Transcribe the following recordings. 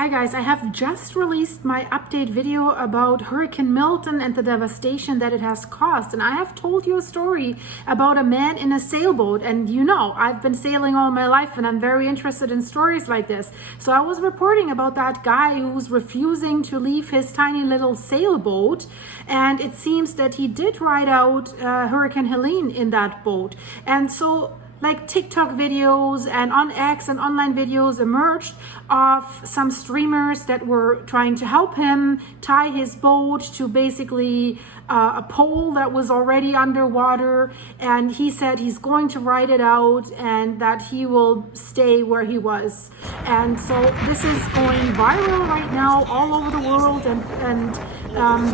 Hi guys, I have just released my update video about Hurricane Milton and the devastation that it has caused. And I have told you a story about a man in a sailboat. And you know, I've been sailing all my life and I'm very interested in stories like this. So I was reporting about that guy who's refusing to leave his tiny little sailboat. And it seems that he did ride out Hurricane Helene in that boat. And so like TikTok videos and on X and online videos emerged of some streamers that were trying to help him tie his boat to basically a pole that was already underwater. And he said he's going to ride it out and that he will stay where he was. And so this is going viral right now all over the world, and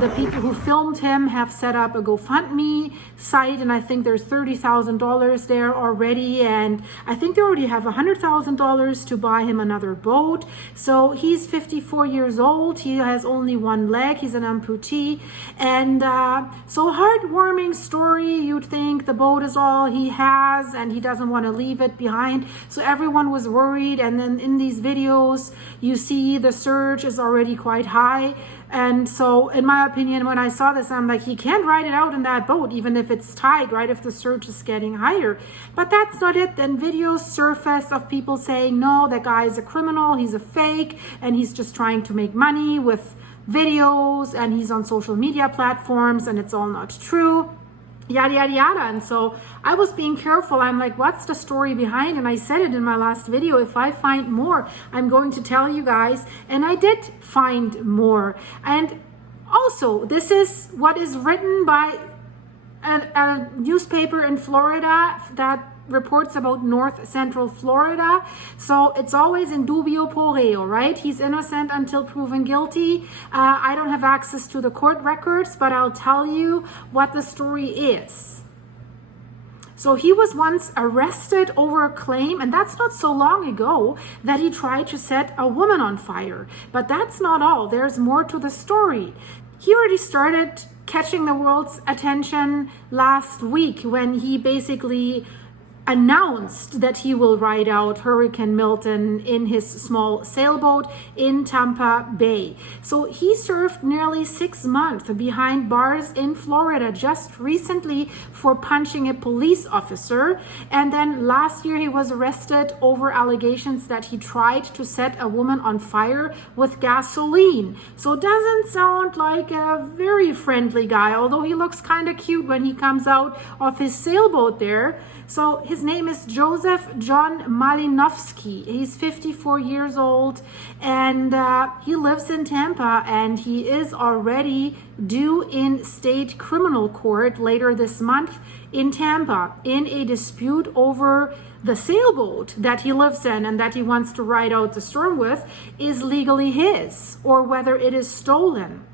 the people who filmed him have set up a GoFundMe site, and I think there's $30,000 there already, and I think they already have $100,000 to buy him another boat. So he's 54 years old, he has only one leg, he's an amputee, and so heartwarming story. You'd think the boat is all he has and he doesn't want to leave it behind, so everyone was worried. And then in these videos you see the surge is already quite high. And so in my opinion, when I saw this, I'm like, he can't ride it out in that boat, even if it's tied, right? If the surge is getting higher. But that's not it. Then videos surfaced of people saying, no, that guy is a criminal, he's a fake, and he's just trying to make money with videos, and he's on social media platforms, and it's all not true. Yada, yada, yada. And so I was being careful. I'm like, what's the story behind? And I said it in my last video. If I find more, I'm going to tell you guys. And I did find more. And also, this is what is written by a newspaper in Florida that reports about North Central Florida. So it's always in dubio pro reo, right? He's innocent until proven guilty. I don't have access to the court records, but I'll tell you what the story is. So he was once arrested over a claim, and that's not so long ago, that he tried to set a woman on fire. But that's not all. There's more to the story. He already started catching the world's attention last week when he basically announced that he will ride out Hurricane Milton in his small sailboat in Tampa Bay. So he served nearly 6 months behind bars in Florida just recently for punching a police officer. And then last year he was arrested over allegations that he tried to set a woman on fire with gasoline. So it doesn't sound like a very friendly guy, although he looks kind of cute when he comes out of his sailboat there. So his name is Joseph John Malinski. He's 54 years old, and he lives in Tampa, and he is already due in state criminal court later this month in Tampa in a dispute over the sailboat that he lives in and that he wants to ride out the storm with is legally his, or whether it is stolen.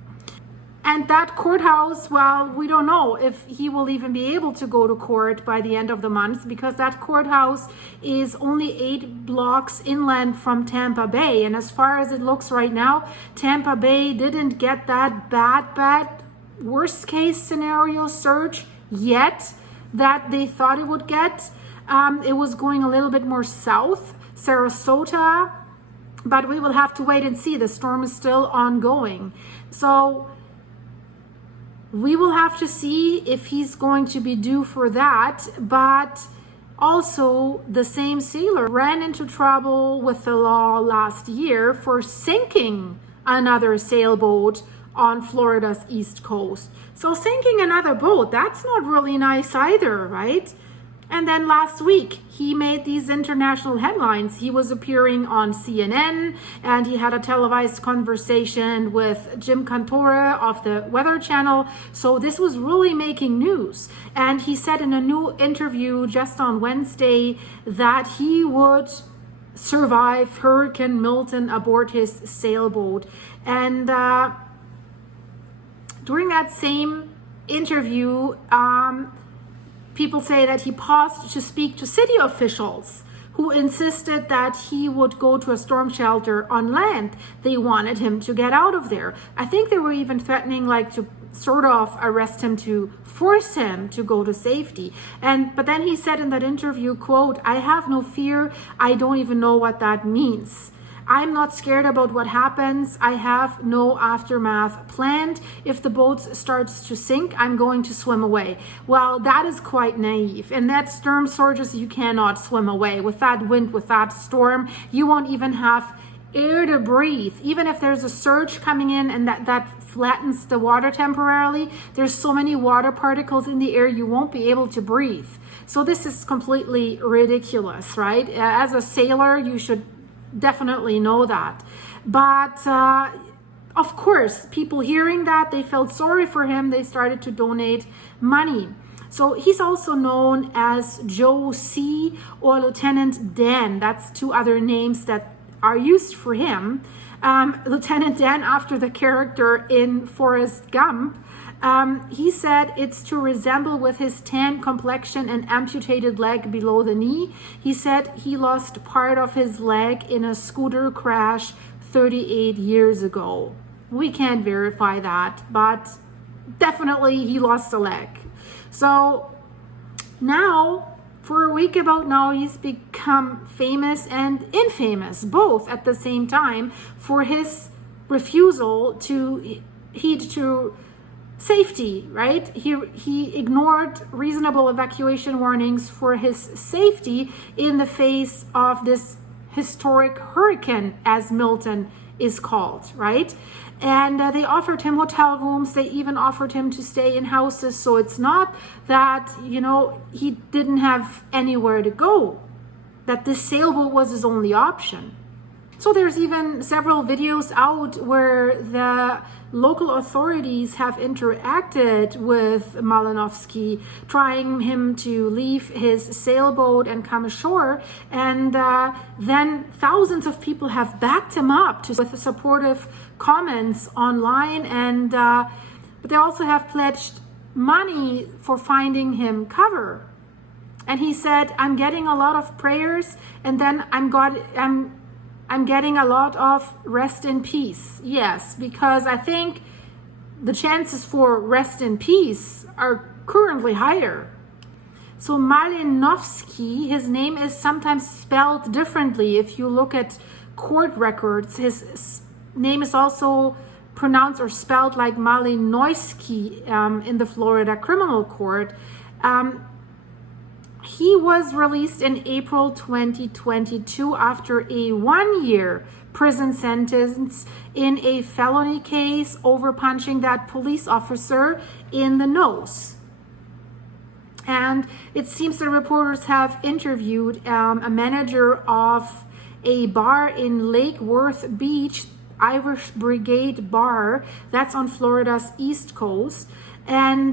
And that courthouse, well, we don't know if he will even be able to go to court by the end of the month, because that courthouse is only 8 blocks inland from Tampa Bay. And as far as it looks right now, Tampa Bay didn't get that bad worst case scenario surge yet that they thought it would get. It was going a little bit more south, Sarasota, but we will have to wait and see. The storm is still ongoing. So we will have to see if he's going to be due for that. But also, the same sailor ran into trouble with the law last year for sinking another sailboat on Florida's east coast. So sinking another boat, that's not really nice either, right? And then last week, he made these international headlines. He was appearing on CNN, and he had a televised conversation with Jim Cantore of the Weather Channel. So this was really making news. And he said in a new interview just on Wednesday that he would survive Hurricane Milton aboard his sailboat. And during that same interview, people say that he paused to speak to city officials who insisted that he would go to a storm shelter on land. They wanted him to get out of there. I think they were even threatening like to sort of arrest him, to force him to go to safety. But then he said in that interview, quote, "I have no fear. I don't even know what that means." I'm not scared about what happens. I have no aftermath planned. If the boat starts to sink, I'm going to swim away. Well, that is quite naive. And that storm surges, you cannot swim away. With that wind, with that storm, you won't even have air to breathe. Even if there's a surge coming in and that flattens the water temporarily, there's so many water particles in the air, you won't be able to breathe. So this is completely ridiculous, right? As a sailor, you should definitely know that. But of course, people hearing that, they felt sorry for him. They started to donate money. So he's also known as Joe C. or Lieutenant Dan. That's two other names that are used for him. Lieutenant Dan, after the character in Forrest Gump. He said it's to resemble with his tan complexion and amputated leg below the knee. He said he lost part of his leg in a scooter crash 38 years ago. We can't verify that, but definitely he lost a leg. So now, for a week about now, he's become famous and infamous, both at the same time, for his refusal to heed to safety, right? He ignored reasonable evacuation warnings for his safety in the face of this historic hurricane, as Milton is called, right? And they offered him hotel rooms. They even offered him to stay in houses. So it's not that, he didn't have anywhere to go, that this sailboat was his only option. So there's even several videos out where the local authorities have interacted with Malinski, trying him to leave his sailboat and come ashore. And then thousands of people have backed him up with supportive comments online. And but they also have pledged money for finding him cover. And he said, I'm getting a lot of prayers, and then I'm getting a lot of rest in peace. Yes, because I think the chances for rest in peace are currently higher. So Malinowski, his name is sometimes spelled differently. If you look at court records, his name is also pronounced or spelled like Malinowski in the Florida criminal court. He was released in April 2022 after a 1-year prison sentence in a felony case over punching that police officer in the nose. And it seems the reporters have interviewed a manager of a bar in Lake Worth Beach, Irish Brigade Bar, that's on Florida's East Coast. And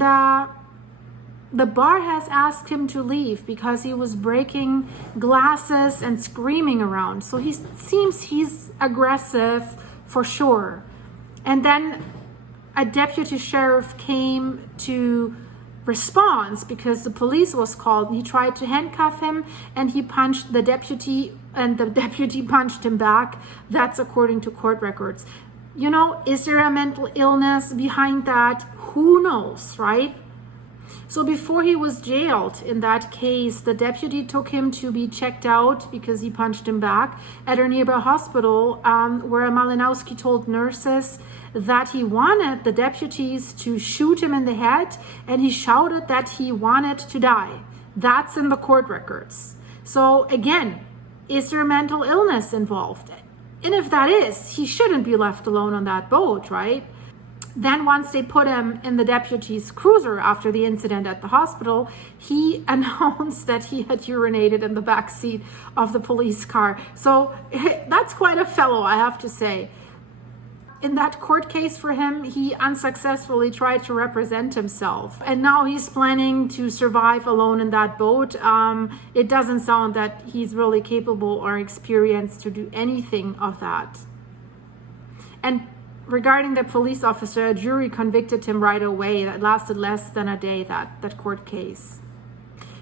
the bar has asked him to leave because he was breaking glasses and screaming around. So he seems he's aggressive for sure. And then a deputy sheriff came to respond because the police was called. He tried to handcuff him and he punched the deputy, and the deputy punched him back. That's according to court records. Is there a mental illness behind that? Who knows, right? So before he was jailed in that case, the deputy took him to be checked out because he punched him back at a nearby hospital, where Malinowski told nurses that he wanted the deputies to shoot him in the head, and he shouted that he wanted to die. That's in the court records. So again, is there mental illness involved? And if that is, he shouldn't be left alone on that boat, right? Then once they put him in the deputy's cruiser after the incident at the hospital, he announced that he had urinated in the back seat of the police car. So that's quite a fellow, I have to say. In that court case for him, he unsuccessfully tried to represent himself. And now he's planning to survive alone in that boat. It doesn't sound that he's really capable or experienced to do anything of that. And regarding the police officer, a jury convicted him right away. That lasted less than a day, that court case.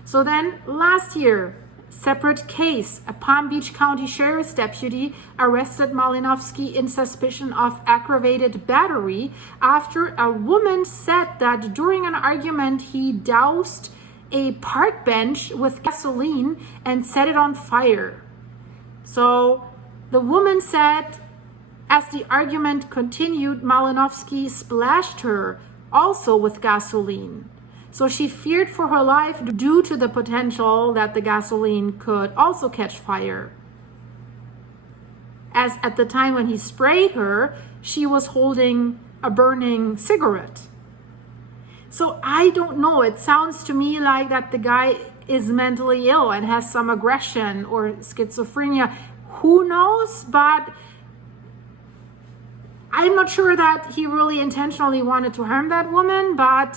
So then last year, separate case, a Palm Beach County Sheriff's deputy arrested Malinowski in suspicion of aggravated battery after a woman said that during an argument he doused a park bench with gasoline and set it on fire. So The woman said, as the argument continued, Malinowski splashed her also with gasoline. So she feared for her life due to the potential that the gasoline could also catch fire. As at the time when he sprayed her, she was holding a burning cigarette. So I don't know. It sounds to me like that the guy is mentally ill and has some aggression or schizophrenia. Who knows? But I'm not sure that he really intentionally wanted to harm that woman, but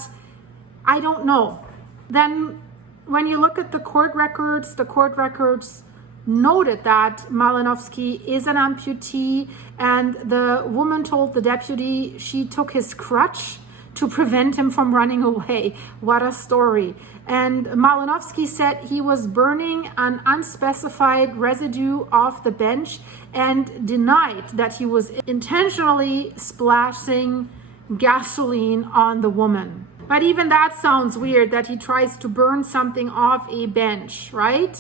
I don't know. Then when you look at the court records noted that Malinowski is an amputee, and the woman told the deputy she took his crutch to prevent him from running away. What a story. And Malinowski said he was burning an unspecified residue off the bench and denied that he was intentionally splashing gasoline on the woman. But even that sounds weird, that he tries to burn something off a bench, right?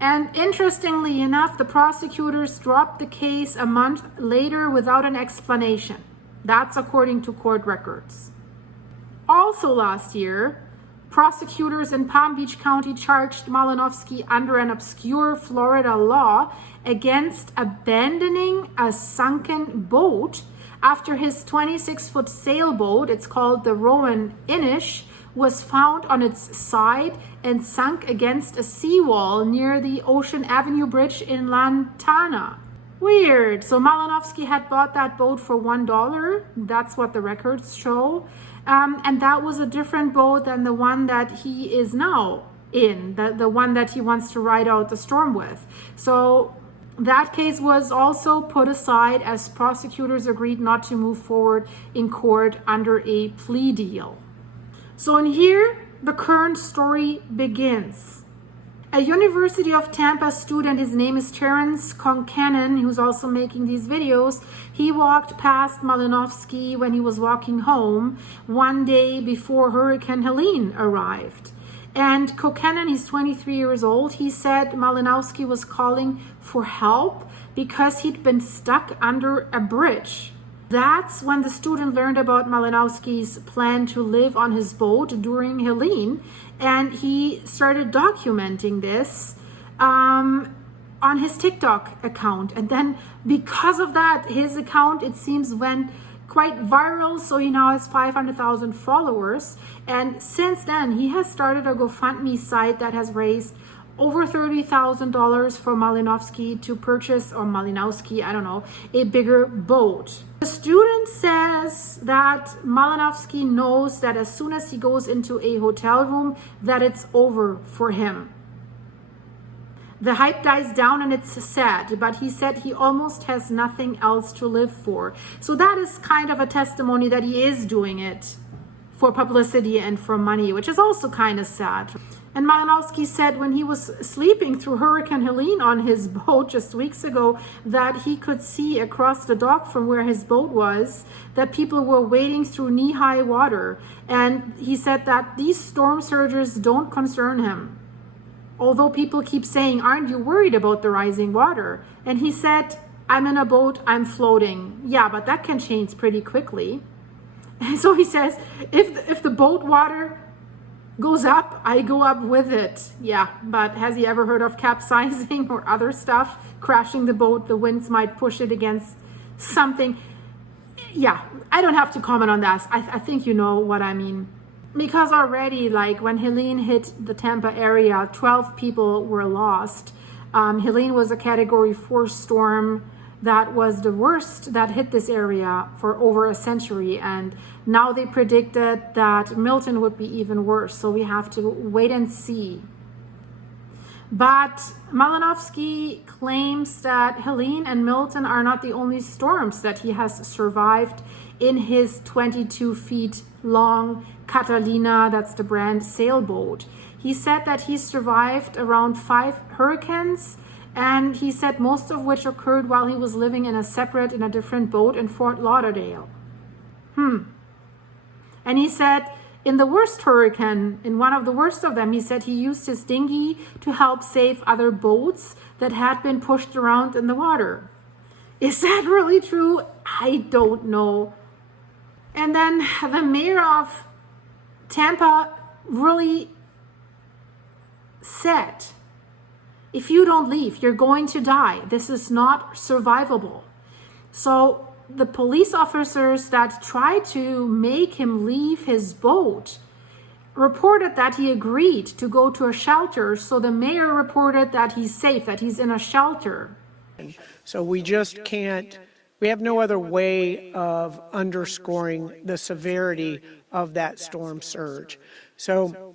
And interestingly enough, the prosecutors dropped the case a month later without an explanation. That's according to court records. Also last year, prosecutors in Palm Beach County charged Malinowski under an obscure Florida law against abandoning a sunken boat after his 26-foot sailboat, it's called the Rowan Inish, was found on its side and sunk against a seawall near the Ocean Avenue Bridge in Lantana. Weird. So Malinowski had bought that boat for $1. That's what the records show. And that was a different boat than the one that he is now in, the one that he wants to ride out the storm with. So that case was also put aside as prosecutors agreed not to move forward in court under a plea deal. So in here, the current story begins. A University of Tampa student, his name is Terrence Concannon, who's also making these videos. He walked past Malinowski when he was walking home one day before Hurricane Helene arrived. And Concannon, he's 23 years old, he said Malinowski was calling for help because he'd been stuck under a bridge. That's when the student learned about Malinowski's plan to live on his boat during Helene, and he started documenting this on his TikTok account. And then because of that, his account, it seems, went quite viral, so he now has 500,000 followers. And since then, he has started a GoFundMe site that has raised over $30,000 for Malinowski to purchase, or Malinowski, I don't know, a bigger boat. The student says that Malinowski knows that as soon as he goes into a hotel room, that it's over for him. The hype dies down and it's sad, but he said he almost has nothing else to live for. So that is kind of a testimony that he is doing it for publicity and for money, which is also kind of sad. And Malinowski said when he was sleeping through Hurricane Helene on his boat just weeks ago that he could see across the dock from where his boat was that people were wading through knee-high water. And he said that these storm surges don't concern him. Although people keep saying, aren't you worried about the rising water? And he said, I'm in a boat, I'm floating. Yeah, but that can change pretty quickly. And so he says, if the boat water goes up, I go up with it. Yeah, but has he ever heard of capsizing or other stuff? Crashing the boat, the winds might push it against something. Yeah, I don't have to comment on that. I think you know what I mean. Because already, like when Helene hit the Tampa area, 12 people were lost. Helene was a Category 4 storm that was the worst that hit this area for over a century. And now they predicted that Milton would be even worse. So we have to wait and see. But Malinowski claims that Helene and Milton are not the only storms that he has survived in his 22 feet long Catalina, that's the brand, sailboat. He said that he survived around 5 hurricanes, and he said most of which occurred while he was living in a different boat in Fort Lauderdale. And he said in the worst hurricane, in one of the worst of them, he said he used his dinghy to help save other boats that had been pushed around in the water. Is that really true? I don't know. And then the mayor of Tampa really said, if you don't leave, you're going to die. This is not survivable. So the police officers that tried to make him leave his boat reported that he agreed to go to a shelter. So the mayor reported that he's safe, that he's in a shelter. So we just can't, we have no other way of underscoring the severity of that storm surge. So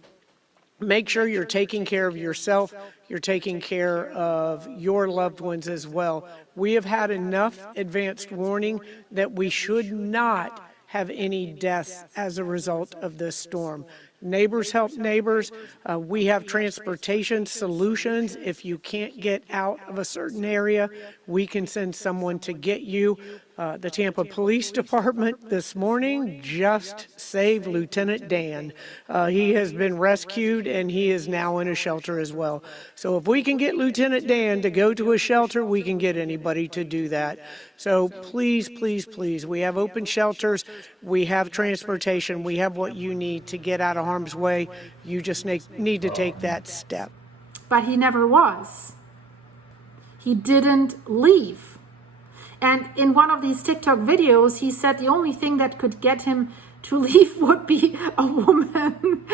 make sure you're taking care of yourself, you're taking care of your loved ones as well. We have had enough advanced warning that we should not have any deaths as a result of this storm. Neighbors help neighbors. We have transportation solutions. If you can't get out of a certain area, we can send someone to get you. The Tampa Police Department this morning just saved Lieutenant Dan. He has been rescued and he is now in a shelter as well. So if we can get Lieutenant Dan to go to a shelter, we can get anybody to do that. So please, please, please, we have open shelters, we have transportation, we have what you need to get out of harm's way. You just need to take that step. But he never was. He didn't leave. And in one of these TikTok videos, he said the only thing that could get him to leave would be a woman.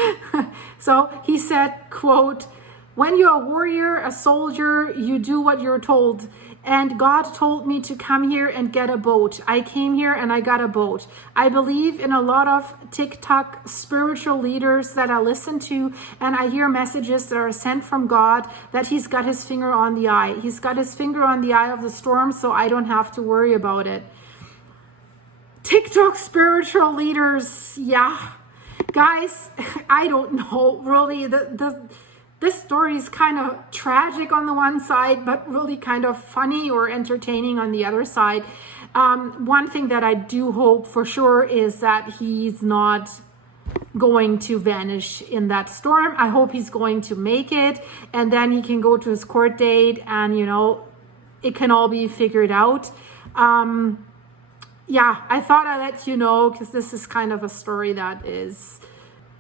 So he said, quote, "When you're a warrior, a soldier, you do what you're told. And God told me to come here and get a boat. I came here and I got a boat." I believe in a lot of TikTok spiritual leaders that I listen to, and I hear messages that are sent from God that he's got his finger on the eye. He's got his finger on the eye of the storm, so I don't have to worry about it. TikTok spiritual leaders, yeah. Guys, I don't know, really, this story is kind of tragic on the one side, but really kind of funny or entertaining on the other side. One thing that I do hope for sure is that he's not going to vanish in that storm. I hope he's going to make it, and then he can go to his court date and, you know, it can all be figured out. Yeah, I thought I'd let you know because this is kind of a story that is...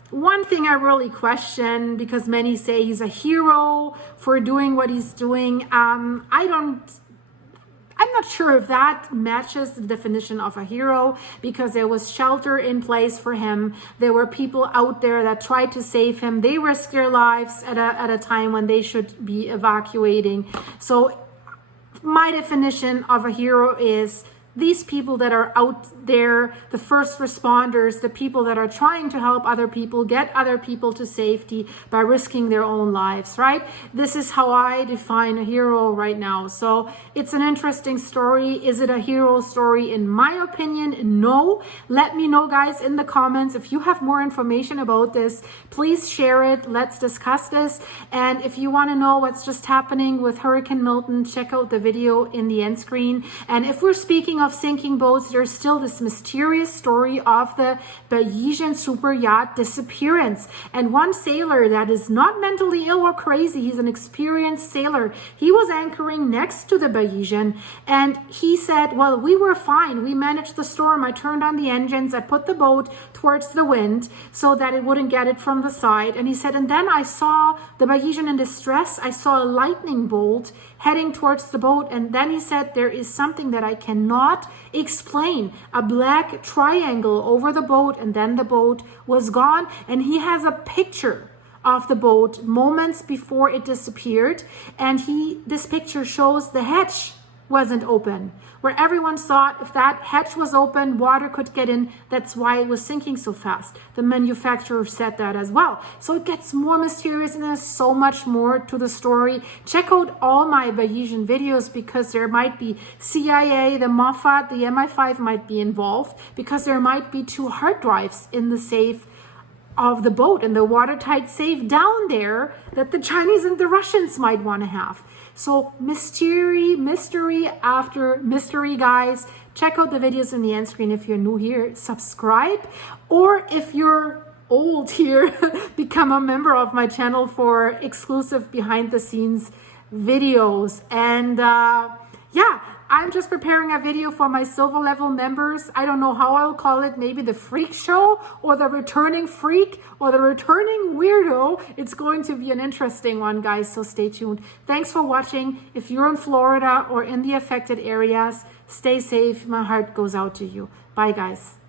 One thing I really question, because many say he's a hero for doing what he's doing. I'm not sure if that matches the definition of a hero, because there was shelter in place for him. There were people out there that tried to save him. They risked their lives at a time when they should be evacuating. So my definition of a hero is these people that are out there, the first responders, the people that are trying to help other people, get other people to safety by risking their own lives, right? This is how I define a hero right now. So it's an interesting story. Is it a hero story? In my opinion, no. Let me know, guys, in the comments. If you have more information about this, please share it. Let's discuss this. And if you want to know what's just happening with Hurricane Milton, check out the video in the end screen. And if we're speaking of sinking boats, there's still this mysterious story of the Bayesian super yacht disappearance. And one sailor that is not mentally ill or crazy, he's an experienced sailor, he was anchoring next to the Bayesian, and he said, well, we were fine, we managed the storm, I turned on the engines, I put the boat towards the wind so that it wouldn't get it from the side. And he said, and then I saw the Bayesian in distress, I saw a lightning bolt heading towards the boat, and then he said, there is something that I cannot explain, a black triangle over the boat, and then the boat was gone. And he has a picture of the boat moments before it disappeared, and this picture shows the hatch wasn't open, where everyone thought if that hatch was open, water could get in. That's why it was sinking so fast. The manufacturer said that as well. So it gets more mysterious, and there's so much more to the story. Check out all my Bayesian videos, because there might be CIA, the Mossad, the MI5 might be involved, because there might be 2 hard drives in the safe of the boat, and the watertight safe down there that the Chinese and the Russians might want to have. So mystery after mystery, guys. Check out the videos in the end screen. If you're new here, subscribe, or if you're old here, become a member of my channel for exclusive behind the scenes videos. And yeah, I'm just preparing a video for my silver level members. I don't know how I'll call it. Maybe the freak show or the returning freak or the returning weirdo. It's going to be an interesting one, guys. So stay tuned. Thanks for watching. If you're in Florida or in the affected areas, stay safe. My heart goes out to you. Bye, guys.